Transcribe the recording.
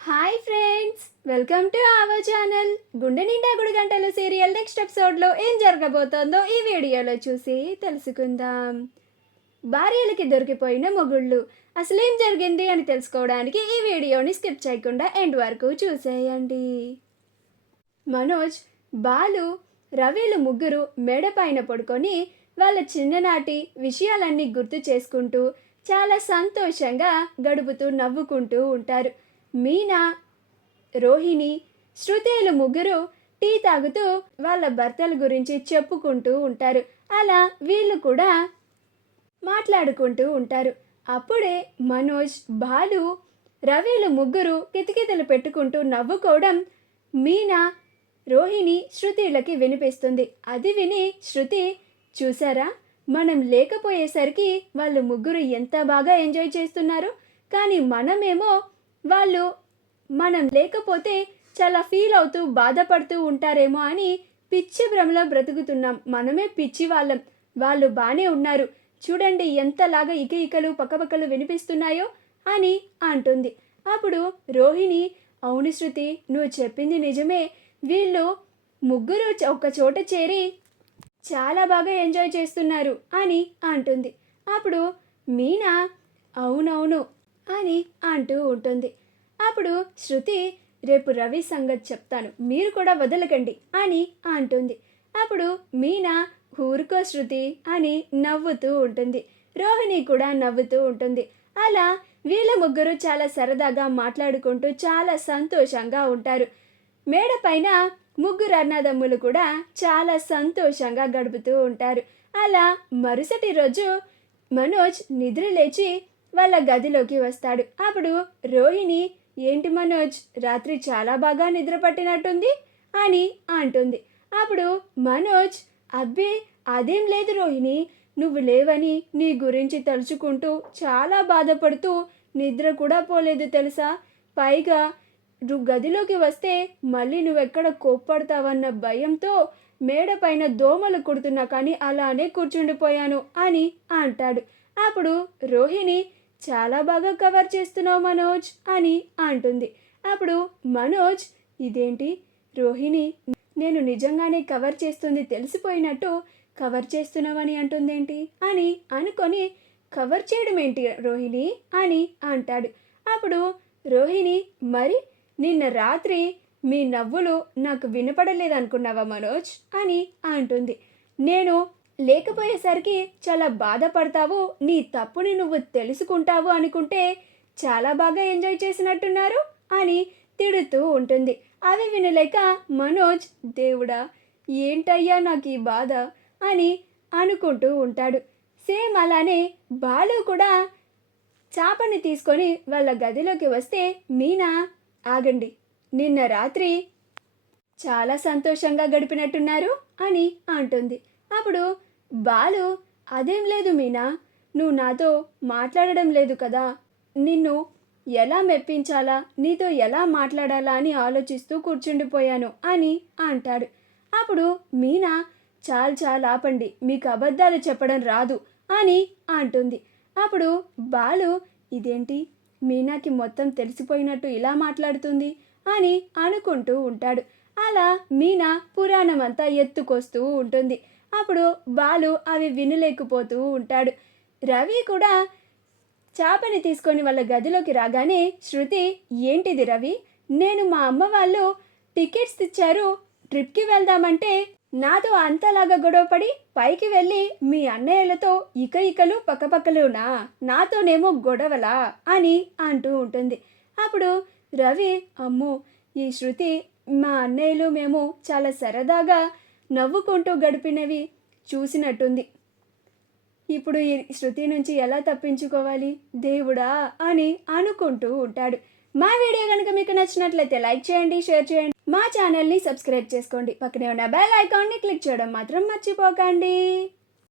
Hi friends, welcome to our channel. గుండె నిండా గుడి గంటలు సీరియల్ నెక్స్ట్ ఎపిసోడ్లో ఏం జరగబోతోందో ఈ వీడియోలో చూసి తెలుసుకుందాం. భార్యలకి దొరికిపోయిన మొగుళ్ళు, అసలేం జరిగింది అని తెలుసుకోవడానికి ఈ వీడియోని స్కిప్ చేయకుండా ఎండ్ వరకు చూసేయండి. మనోజ్, బాలు, రవిలు ముగ్గురు మేడ పైన పడుకొని వాళ్ళ చిన్ననాటి విషయాలన్నీ గుర్తు చేసుకుంటూ చాలా సంతోషంగా గడుపుతూ నవ్వుకుంటూ ఉంటారు. మీనా, రోహిణి, శృతేలు ముగ్గురు టీ తాగుతూ వాళ్ళ భర్తల గురించి చెప్పుకుంటూ ఉంటారు. అలా వీళ్ళు కూడా మాట్లాడుకుంటూ ఉంటారు. అప్పుడే మనోజ్, బాలు, రవిలు ముగ్గురు కితకితలు పెట్టుకుంటూ నవ్వుకోవడం మీనా, రోహిణి, శృతిలకి వినిపిస్తుంది. అది విని శృతి, చూసారా, మనం లేకపోయేసరికి వాళ్ళు ముగ్గురు ఎంత బాగా ఎంజాయ్ చేస్తున్నారు, కానీ మనమేమో వాళ్ళు మనం లేకపోతే చాలా ఫీల్ అవుతూ బాధపడుతూ ఉంటారేమో అని పిచ్చి భ్రమలో బ్రతుకుతున్నాం. మనమే పిచ్చి వాళ్ళం, వాళ్ళు బాగానే ఉన్నారు, చూడండి ఎంతలాగా ఇకలు పక్కపక్కలు వినిపిస్తున్నాయో అని అంటుంది. అప్పుడు రోహిణి, అవును శృతి, నువ్వు చెప్పింది నిజమే, వీళ్ళు ముగ్గురు ఒక చోట చేరి చాలా బాగా ఎంజాయ్ చేస్తున్నారు అని అంటుంది. అప్పుడు మీనా, అవునవును అని అంటూ ఉంటుంది. అప్పుడు శృతి, రేపు రవి సంగతి చెప్తాను, మీరు కూడా వదలకండి అని అంటుంది. అప్పుడు మీనా, ఊరుకో శృతి అని నవ్వుతూ ఉంటుంది. రోహిణి కూడా నవ్వుతూ ఉంటుంది. అలా వీళ్ళ ముగ్గురు చాలా సరదాగా మాట్లాడుకుంటూ చాలా సంతోషంగా ఉంటారు. మేడ పైన ముగ్గురు అన్నదమ్ములు కూడా చాలా సంతోషంగా గడుపుతూ ఉంటారు. అలా మరుసటి రోజు మనోజ్ నిద్ర లేచి వాళ్ళ గదిలోకి వస్తాడు. అప్పుడు రోహిణి, ఏంటి మనోజ్, రాత్రి చాలా బాగా నిద్ర పట్టినట్టుంది అని అంటుంది. అప్పుడు మనోజ్, అబ్బే అదేం లేదు రోహిణి, నువ్వు లేవని నీ గురించి తలుచుకుంటూ చాలా బాధపడుతూ నిద్ర కూడా పోలేదు తెలుసా, పైగా నువ్వు గదిలోకి వస్తే మళ్ళీ నువ్వెక్కడ కోప్పడతావన్న భయంతో మేడ పైన దోమలు కుడుతున్నా కానీ అలానే కూర్చుండిపోయాను అని అంటాడు. అప్పుడు రోహిణి, చాలా బాగా కవర్ చేస్తున్నావు మనోజ్ అని అంటుంది. అప్పుడు మనోజ్, ఇదేంటి రోహిణి, నేను నిజంగానే కవర్ చేస్తుంది తెలిసిపోయినట్టు కవర్ చేస్తున్నావని అంటుందేంటి అని అనుకొని, కవర్ చేయడం ఏంటి రోహిణి అని అంటాడు. అప్పుడు రోహిణి, మరి నిన్న రాత్రి మీ నవ్వులు నాకు వినపడలేదనుకున్నావా మనోజ్ అని అంటుంది. నేను లేకపోయేసరికి చాలా బాధపడతావు, నీ తప్పుని నువ్వు తెలుసుకుంటావు అనుకుంటే చాలా బాగా ఎంజాయ్ చేసినట్టున్నారు అని తిడుతూ ఉంటుంది. అవి వినలేక మనోజ్, దేవుడా ఏంటయ్యా నాకు ఈ బాధ అని అనుకుంటూ ఉంటాడు. సేమ్ అలానే బాలు కూడా చాపని తీసుకొని వాళ్ళ గదిలోకి వస్తే మీనా, ఆగండి, నిన్న రాత్రి చాలా సంతోషంగా గడిపినట్టున్నారు అని అంటుంది. అప్పుడు బాలు, అదేం లేదు మీనా, నువ్వు నాతో మాట్లాడడం లేదు కదా, నిన్ను ఎలా మెప్పించాలా, నీతో ఎలా మాట్లాడాలా అని ఆలోచిస్తూ కూర్చుండిపోయాను అని అంటాడు. అప్పుడు మీనా, చాలా ఆపండి, మీకు అబద్ధాలు చెప్పడం రాదు అని అంటుంది. అప్పుడు బాలు, ఇదేంటి మీనాకి మొత్తం తెలిసిపోయినట్టు ఇలా మాట్లాడుతుంది అని అనుకుంటూ ఉంటాడు. అలా మీనా పురాణం అంతా ఎత్తుకొస్తూ ఉంటుంది. అప్పుడు బాలు అవి వినలేకపోతూ ఉంటాడు. రవి కూడా చాపని తీసుకొని వాళ్ళ గదిలోకి రాగానే శృతి, ఏంటిది రవి, నేను మా అమ్మ వాళ్ళు టికెట్స్ ఇచ్చారు, ట్రిప్కి వెళ్దామంటే నాతో అంతలాగా గొడవపడి పైకి వెళ్ళి మీ అన్నయ్యలతో ఇకలు పక్కపక్కలునా, నాతోనేమో గొడవలా అని అంటూ ఉంటుంది. అప్పుడు రవి, అమ్మో, ఈ శృతి మా అన్నయ్యలు మేము చాలా సరదాగా నవ్వుకుంటూ గడిపినవి చూసినట్టుంది, ఇప్పుడు ఈ శృతి నుంచి ఎలా తప్పించుకోవాలి దేవుడా అని అనుకుంటూ ఉంటాడు. మా వీడియో కనుక మీకు నచ్చినట్లయితే లైక్ చేయండి, షేర్ చేయండి, మా ఛానల్ని సబ్స్క్రైబ్ చేసుకోండి, పక్కనే ఉన్న బెల్ ఐకాన్ని క్లిక్ చేయడం మాత్రం మర్చిపోకండి.